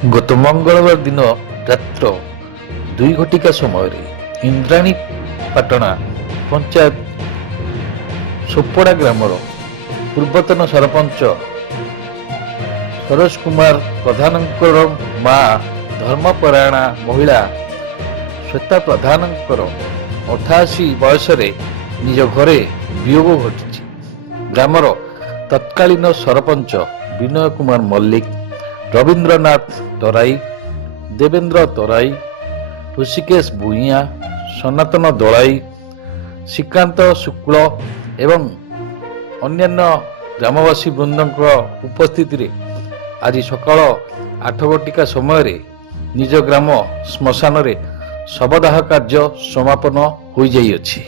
ଗତ ମଙ୍ଗଳବାର ଦିନ ରାତ୍ର 2 ଘଟିକା ସମୟରେ ଇନ୍ଦ୍ରାଣୀ ପାଟଣା ପଞ୍ଚାୟତ ସୋପଡ଼ା ଗ୍ରାମର ପୂର୍ବତନ ସରପଞ୍ଚ ସରୋଜ କୁମାର ପ୍ରଧାନଙ୍କର ମା ଧର୍ମପରାୟଣା ମହିଳା ଶ୍ୱେତା ପ୍ରଧାନଙ୍କର 88 ବୟସରେ ନିଜ ଘରେ ବିୟୋଗ ଘଟିଛି। ଗ୍ରାମର ତତ୍କାଳୀନ ସରପଞ୍ଚ ବିନୟ କୁମାର ମଲ୍ଲିକ, ରବୀନ୍ଦ୍ରନାଥ ତରାଇ, ଦେବେନ୍ଦ୍ର ତରାଇ, ଋଷିକେଶ ଭୂଇଁଆ, ସନାତନ ଦଳାଇ, ଶ୍ରୀକାନ୍ତ ଶୁକ୍ଳ ଏବଂ ଅନ୍ୟାନ୍ୟ ଗ୍ରାମବାସୀ ବୃନ୍ଦଙ୍କ ଉପସ୍ଥିତିରେ ଆଜି ସକାଳ 8 ଘଟିକା ସମୟରେ ନିଜ ଗ୍ରାମ ଶ୍ମଶାନରେ ଶବଦାହ କାର୍ଯ୍ୟ ସମାପନ ହୋଇଯାଇଅଛି।